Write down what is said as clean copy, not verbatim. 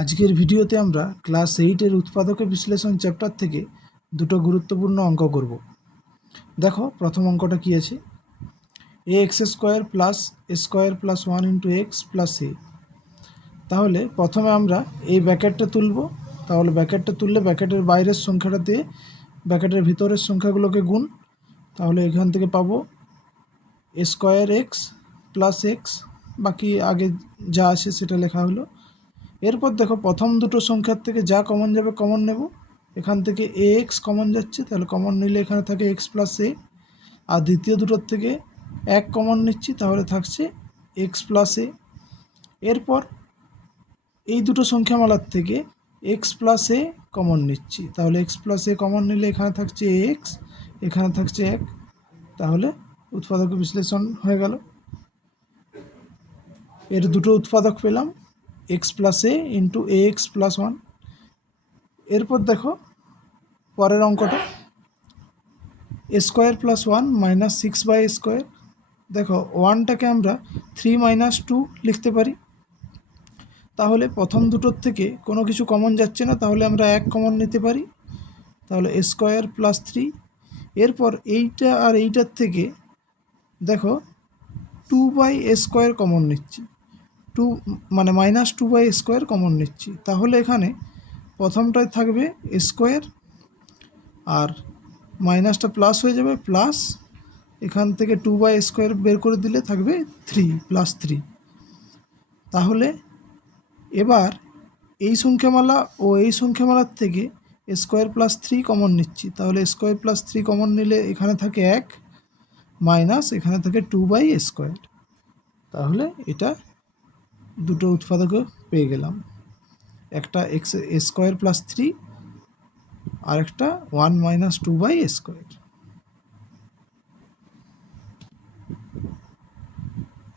আজকের ভিডিওতে আমরা ক্লাস 8-এর উৎপাদকের বিশ্লেষণ চ্যাপ্টার থেকে দুটো গুরুত্বপূর্ণ অঙ্ক করব। দেখো প্রথম অঙ্কটা কি আছে, ax² plus a² plus 1 into X plus A. তাহলে প্রথমে আমরা এই ব্র্যাকেটটা তুলব। তাহলে ব্র্যাকেটটা তুললে ব্র্যাকেটের বাইরের সংখ্যাটা দিয়ে ব্র্যাকেটের ভিতরের সংখ্যাগুলোকে গুণ। তাহলে এখান থেকে পাবো a² x প্লাস এক্স, বাকি আগে যা আছে সেটা লেখা হলো। এরপর দেখো প্রথম দুটো সংখ্যার থেকে যা কমন যাবে কমন নেব। এখান থেকে ax কমন যাচ্ছে, তাহলে কমন নিলে এখানে থাকে x প্লাস এ। আর দ্বিতীয় দুটোর থেকে 1 কমন নিচ্ছি, তাহলে থাকছে x প্লাস এ। এরপর এই দুটো সংখ্যামালার থেকে x প্লাস এ কমন নিচ্ছি, তাহলে x প্লাস এ কমন নিলে এখানে থাকছে ax, এখানে থাকছে 1। তাহলে উৎপাদক বিশ্লেষণ হয়ে গেল। এর দুটো উৎপাদক পেলাম, এক্স প্লাস এ ইন্টু এ এক্স প্লাস 1। এরপর দেখো পরের অঙ্কটা, a² প্লাস 1 মাইনাস 6/a²। দেখো 1টাকে আমরা 3 মাইনাস 2 লিখতে পারি। তাহলে প্রথম দুটোর থেকে কোনো কিছু কমন যাচ্ছে না, তাহলে আমরা 1 কমন নিতে পারি, তাহলে a² প্লাস 3। এরপর এইটা আর এইটার থেকে দেখো 2/a² কমন নিচ্ছি, 2 মানে মাইনাস 2/a² কমন নিচ্ছি। তাহলে এখানে প্রথমটায় থাকবে a², আর মাইনাসটা প্লাস হয়ে যাবে, প্লাস এখান থেকে 2/a² বের করে দিলে থাকবে 3 প্লাস 3। তাহলে এবার এই সংখ্যামালা ও এই সংখ্যামালার থেকে a² প্লাস 3 কমন নিচ্ছি, তাহলে a² প্লাস 3 কমন নিলে এখানে থাকে 1 মাইনাস এখানে থাকে 2/a²। তাহলে এটা দুটো উৎপাদকে পেয়ে গেলাম, একটা a² প্লাস 3 আর একটা 1 মাইনাস 2/a²।